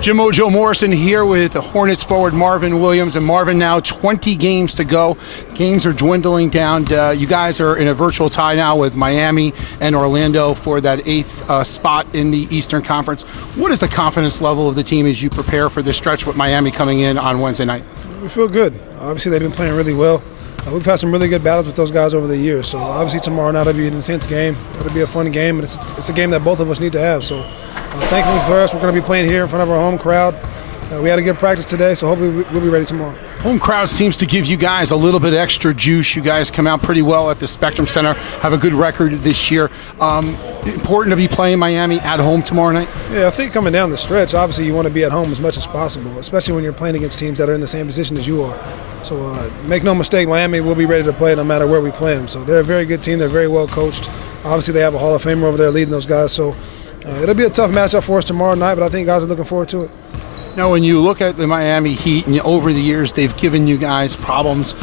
Jim Mojo Morrison here with Hornets forward Marvin Williams. And Marvin, now 20 games to go. Games are dwindling down. You guys are in a virtual tie now with Miami and Orlando for that 8th spot in the Eastern Conference. What is the confidence level of the team as you prepare for this stretch with Miami coming in on Wednesday night? We feel good. Obviously, they've been playing really well. We've had some really good battles with those guys over the years. So obviously tomorrow night will be an intense game. It'll be a fun game, and it's a game that both of us need to have. So thankfully for us, we're going to be playing here in front of our home crowd. We had a good practice today, so hopefully we'll be ready tomorrow. Home crowd seems to give you guys a little bit extra juice. You guys come out pretty well at the Spectrum Center, have a good record this year. Important to be playing Miami at home tomorrow night? Yeah, I think coming down the stretch, obviously you want to be at home as much as possible, especially when you're playing against teams that are in the same position as you are. So make no mistake, Miami will be ready to play no matter where we play them. So they're a very good team. They're very well coached. Obviously they have a Hall of Famer over there leading those guys. So it'll be a tough matchup for us tomorrow night, but I think guys are looking forward to it. Now, when you look at the Miami Heat, and over the years they've given you guys problems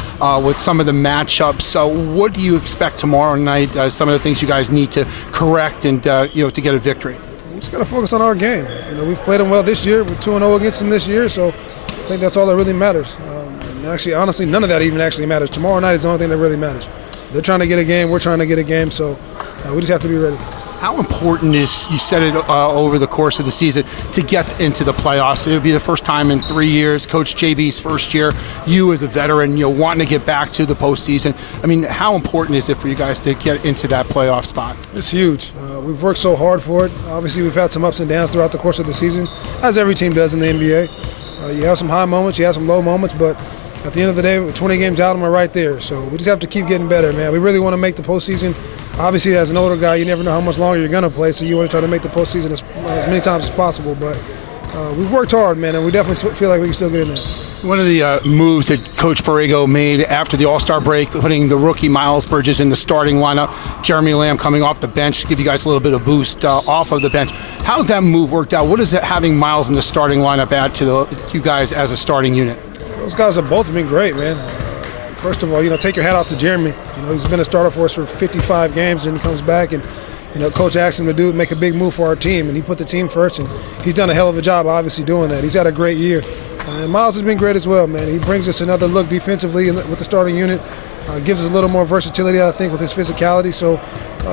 with some of the matchups. So what do you expect tomorrow night? Some of the things you guys need to correct and to get a victory. We just got to focus on our game. We've played them well this year. We're 2-0 against them this year, so I think that's all that really matters. And actually, honestly, none of that even actually matters. Tomorrow night is the only thing that really matters. They're trying to get a game. We're trying to get a game. So we just have to be ready. How important is, you said it over the course of the season, to get into the playoffs? It would be the first time in 3 years, Coach JB's first year, you as a veteran, wanting to get back to the postseason. I mean, how important is it for you guys to get into that playoff spot? It's huge. We've worked so hard for it. Obviously, we've had some ups and downs throughout the course of the season, as every team does in the NBA. You have some high moments, you have some low moments, but at the end of the day, we're 20 games out and we're right there. So we just have to keep getting better, man. We really want to make the postseason. Obviously, as an older guy, you never know how much longer you're going to play, so you want to try to make the postseason as many times as possible. But we've worked hard, man, and we definitely feel like we can still get in there. One of the moves that Coach Borrego made after the All-Star break, putting the rookie Miles Bridges in the starting lineup, Jeremy Lamb coming off the bench to give you guys a little bit of boost off of the bench. How's that move worked out? What does it having Miles in the starting lineup add to you guys as a starting unit? Those guys have both been great, man. First of all, take your hat off to Jeremy. He's been a starter for us for 55 games, and he comes back and, Coach asked him to make a big move for our team, and he put the team first, and he's done a hell of a job, obviously, doing that. He's had a great year. And Miles has been great as well, man. He brings us another look defensively with the starting unit, gives us a little more versatility, I think, with his physicality. So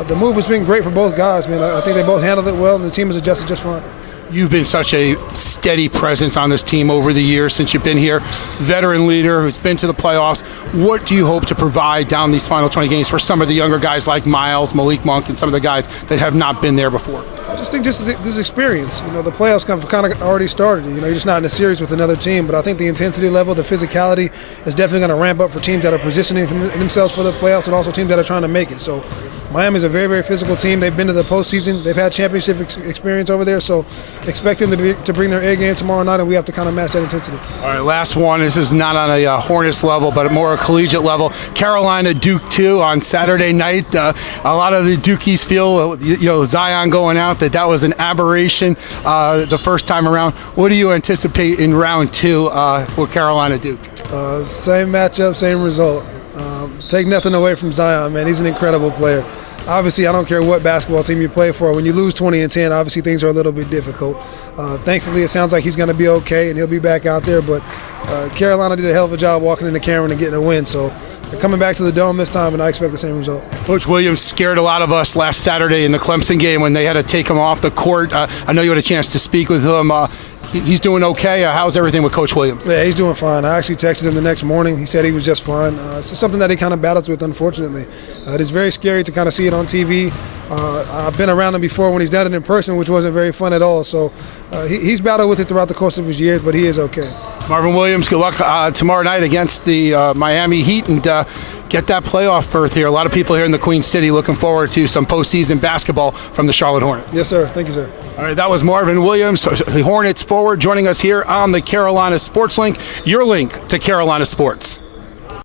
the move has been great for both guys, man. I think they both handled it well, and the team has adjusted just fine. You've been such a steady presence on this team over the years since you've been here. Veteran leader who's been to the playoffs. What do you hope to provide down these final 20 games for some of the younger guys like Miles, Malik Monk, and some of the guys that have not been there before? I just think just this experience. The playoffs kind of already started. You're just not in a series with another team. But I think the intensity level, the physicality is definitely going to ramp up for teams that are positioning themselves for the playoffs and also teams that are trying to make it. So Miami's a very, very physical team. They've been to the postseason. They've had championship experience over there. So expect them to bring their A game tomorrow night, and we have to kind of match that intensity. All right, last one. This is not on a Hornets level, but more a collegiate level. Carolina Duke 2 on Saturday night. A lot of the Dukies feel, Zion going out, that was an aberration the first time around. What do you anticipate in round 2 for Carolina Duke? Same matchup, same result. Take nothing away from Zion, man. He's an incredible player. Obviously, I don't care what basketball team you play for. When you lose 20-10, obviously things are a little bit difficult. Thankfully, it sounds like he's going to be okay, and he'll be back out there. But Carolina did a hell of a job walking into Cameron and getting a win. So they're coming back to the Dome this time, and I expect the same result. Coach Williams scared a lot of us last Saturday in the Clemson game when they had to take him off the court. I know you had a chance to speak with him. He's doing okay. How's everything with Coach Williams? Yeah, he's doing fine. I actually texted him the next morning. He said he was just fine. It's just something that he kind of battles with, unfortunately. It is very scary to kind of see it on TV. I've been around him before when he's done it in person, which wasn't very fun at all. So he's battled with it throughout the course of his years, but he is okay. Marvin Williams, good luck tomorrow night against the Miami Heat, and get that playoff berth here. A lot of people here in the Queen City looking forward to some postseason basketball from the Charlotte Hornets. Yes, sir. Thank you, sir. All right, that was Marvin Williams, the Hornets forward, joining us here on the Carolina Sports Link, your link to Carolina sports.